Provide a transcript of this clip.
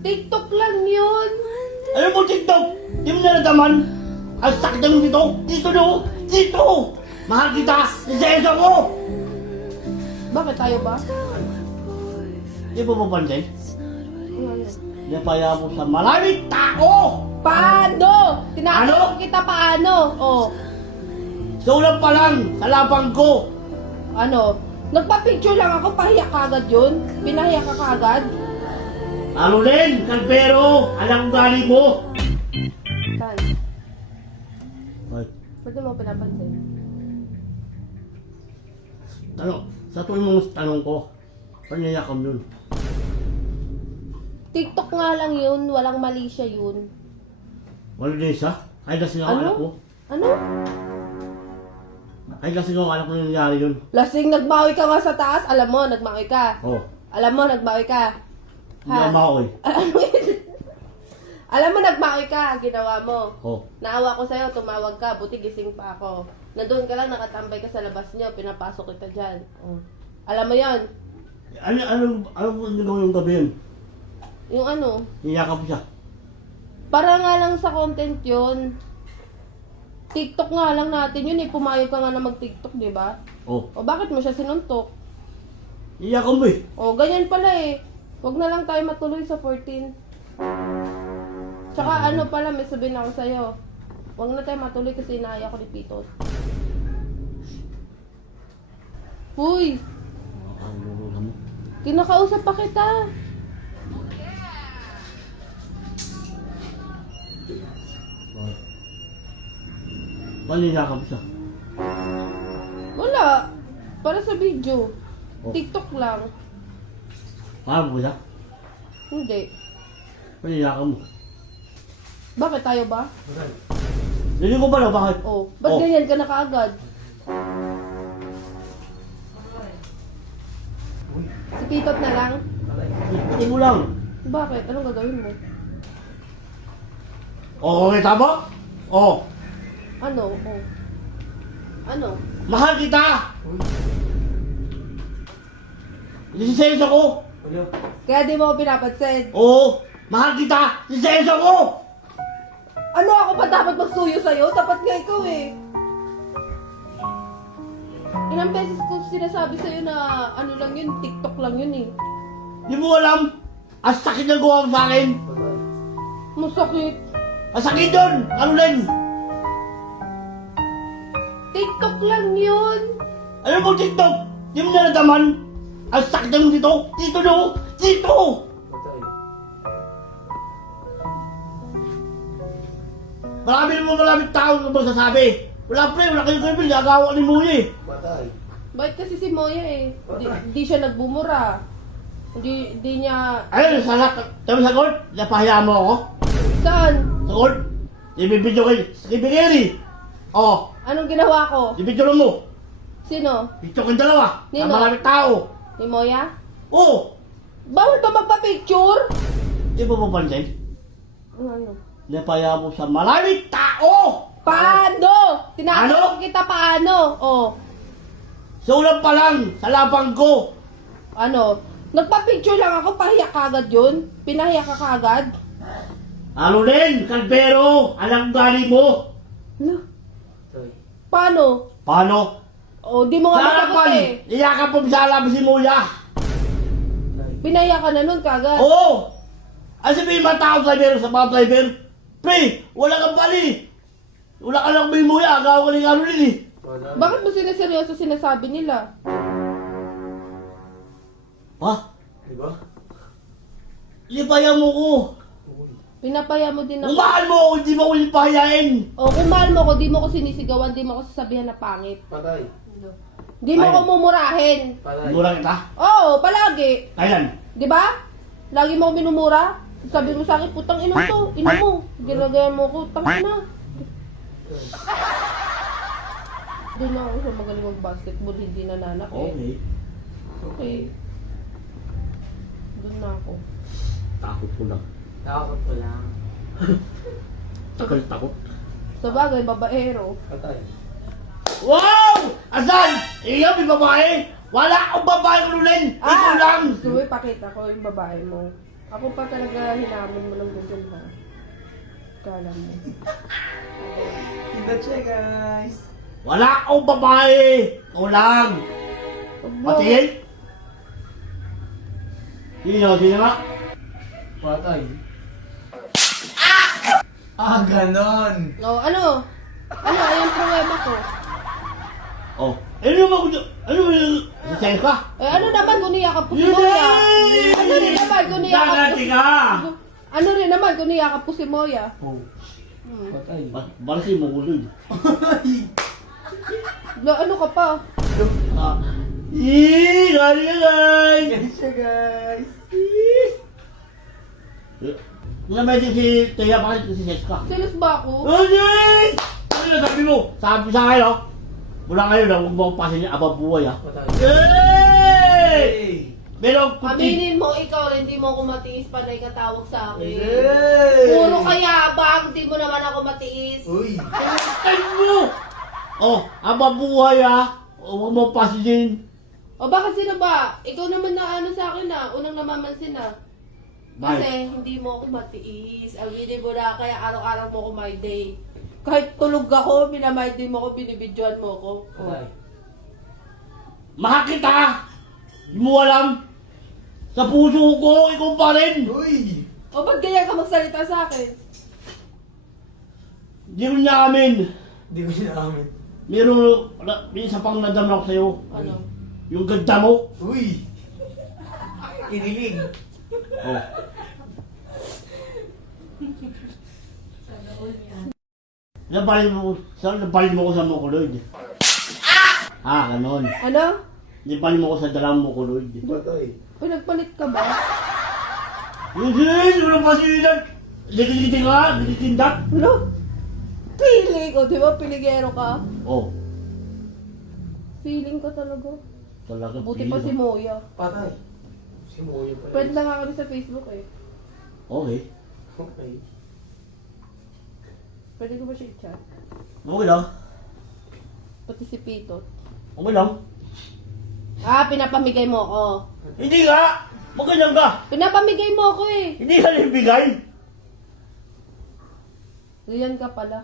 TikTok lang yun. Ano mo TikTok? Di mo naladaman? Ang sakit ng dito! Dito no! Dito! Mahal kita! Iseso ko! Bakit tayo ba? Di mo mapansin? Napaya mo sa maraming tao! Paano? Tinatanong Ano? kita paano? Oh, Sulat pa lang sa lapang ko! ano? Nagpa-picture lang ako, pahiya kagad yun? Pinahiya ka kagad? Ano din, Calvero! Alam galing mo! Saan? Ay, Ba't mo pinapansin? sa tuloy mong tanong ko, panyayakam yun. TikTok nga lang yun, walang mali siya yun. Wala din siya? Kahit lasing ang anak ko. Ano? Kahit lasing ang anak ko yung nangyari yun. Lasing nagmawi ka nga sa taas, alam mo, nagmawi ka. Oh, Alam mo, nagmawi ka. hindi ang maoy. Alam mo, nagmawi ka, ginawa mo. Oh, Naawa ko sa'yo, tumawag ka, buti gising pa ako. Nandun ka lang, nakatambay ka sa labas niyo, pinapasok kita dyan. Oh. Alam mo yon, ano mo ginawa yung gabi yun? yung ano, Niyakap siya. para nga lang sa content yun. TikTok nga lang natin yun eh, pumayag ka nga na mag-TikTok, di ba? Oh, O bakit mo siya sinuntok? niyakap mo eh. O ganyan pala eh. Huwag na lang tayo matuloy sa 14. Tsaka ano pala, may sabihin ako sa'yo. Huwag na tayo matuloy kasi inaaya ko ni Pitot. Uy! Ano mo? Kinakausap pa kita. Paano niyakap siya? Wala. Para sa video. Oh. TikTok lang. Paano mo siya? Hindi. Paano niyakap mo? Bakit tayo ba? Hindi ko ba na bakit? Oh. Ba't Oh. ganyan ka na kaagad? Si Pitot na lang? Hindi mo lang. Bakit? Anong gagawin mo? Oo, kita mo? Oo. Ano? Oh. Ano? Mahal kita! Lisenso ko! Kaya di mo ako pinapansin. Oo! Mahal kita! Lisenso ko! Ano ako pa dapat magsuyo sa'yo? Dapat nga ikaw eh. Ilang beses ko sinasabi sa'yo na ano lang yun, TikTok lang yun eh. Di mo alam! Ang sakit na gawa mo sa akin! Masakit. Ang sakit doon! Ano din? TikTok lang yun. Ano mo TikTok? Di mo naladaman? Ang sakit ng dito! Dito no! Dito! Maraming tao na magsasabi. Wala pre, wala kayong kabil, gagawa ni Muya eh. Bakit kasi si Moya eh? Di siya nagbumura. Di niya... Ayun, sana, sabi sa court, napahiya mo ako. Saan? Sa court, ibibidyo kay Skibigeri. Oh, Anong ginawa ko? ibidyo mo. Sino? Bidyo kayong dalawa. Nino? Na maraming tao. Ni Moya? Oh, Bawal ba magpa-picture? di mo mapansin? Ano? Napahiya mo sa maraming tao. Paano? Tinatanong Ano? kita paano? Oh. Sulat pa lang sa lapang ko. Ano? Nagpa-picture lang ako, pahiya kagad yun? Pinahiya ka kagad? Ano din, Calvero, alam galing mo. Ano? Paano? Paano? Oh, di mo Sa nga masagot harapan, eh. iyakap mo sa harapan si Muya. Pinahiya ka na nun kagad. Oo! Ang sabihin mga tao sa mga driver, pre, wala kang bali. Wala ka lang may Muya, agaw ka lang ano rin eh. Bakit mo sinaseryoso sinasabi nila? Ha? Diba? Libayan mo ko. Pinapaya mo din Kung ako. mahal mo ako, hindi mo ako lipahayain. O kung mahal mo ko, di mo ko sinisigawan, di mo ko sasabihan na pangit. Patay. Di mo Ayun. ko mumurahin. Patay. Mura kita. Oo, palagi. Kailan? Di ba? Lagi mo ako minumura. Sabi mo sa akin, putang ina to, ina mo. Ginagayan mo ko, tangin na. Doon na ako sa magaling mag-basketball, hindi nananak eh. Okay. Okay. Doon na ako. Takot ko lang. Takot ko lang. Takot. Sa bagay, babaero. Patay. Wow! Asan? Iya, may babae. Wala akong babae ko rin. Ikaw lang. Gusto mo ipakita ko yung babae mo. Ako pa talaga hinamon mo lang doon ha. Kala mo. Kita siya, guys. Wala akong babae! Ikaw lang! Patingin? Sino nga? Patay. Ah, ganon. No, ano? Ano, ayun problema ko. Oh. Ano yung sasayang ka? Eh, ano naman kung niyakap ko si Moya? Ano rin naman kung niyakap ko Dagati ka! Ano rin naman kung niyakap ko si Moya? Oh. Hmm. Patay. Balasin mo ko dun. Ano ka pa? Gani ka guys! Kita siya, guys. Naman si Teya, bakit si Seska? Silos ba ako? Ay! Ano na sabi mo? Sabi sa akin, oh. Mula ngayon, huwag mo pasin niya abang buhay, ah. Patay. Hey! Hey! Pero, Aminin mo, ikaw hindi mo ako matiis panay katawag sa akin. Hey! Puro kayabang, hindi mo naman ako matiis. Uy! ay mo! Oh, abang buhay, ah. Huwag mo pasin. O bakit sino ba? Ikaw naman na ano sa akin na, unang namamansin na. Kasi hindi mo ako matiis. Aminin mo na, kaya araw-araw mo ako my day. Kahit tulog ako, minamay day mo ako, binibidyoan mo ako. Patay. Mahal kita! Hindi mo alam. Sa puso ko, ikaw pa rin. Uy! O ba't ganyan ka magsalita sa akin? Hindi mo niya amin. Hindi ko sinaamin. May isa pang nadama ako sa'yo. Ano? Yung ganda mo. Uy! Kinilig. Oh. Nabalin mo ko sa Mokuloid. Ganon. Ano? Nabalin mo ko sa dalang Mokuloid. Patay. Pinagpalit ka ba? Hindi, walang pasilan. Likitin ka, likitindak. Ano? Piling! O, di ba piligero ka? Oh, Feeling ka talaga. talaga. Buti pa si Moya. Patay. Si Moya pala. Friend lang nga kami sa Facebook eh. Okay. Okay. Pwede ko ba siya i-chat? Okay lang. Pati si Pitot. Okay lang. Pinapamigay mo ako. Hindi nga! Magalang ka! Pinapamigay mo ako eh. Hindi ka nabigay! Riyan ka pala.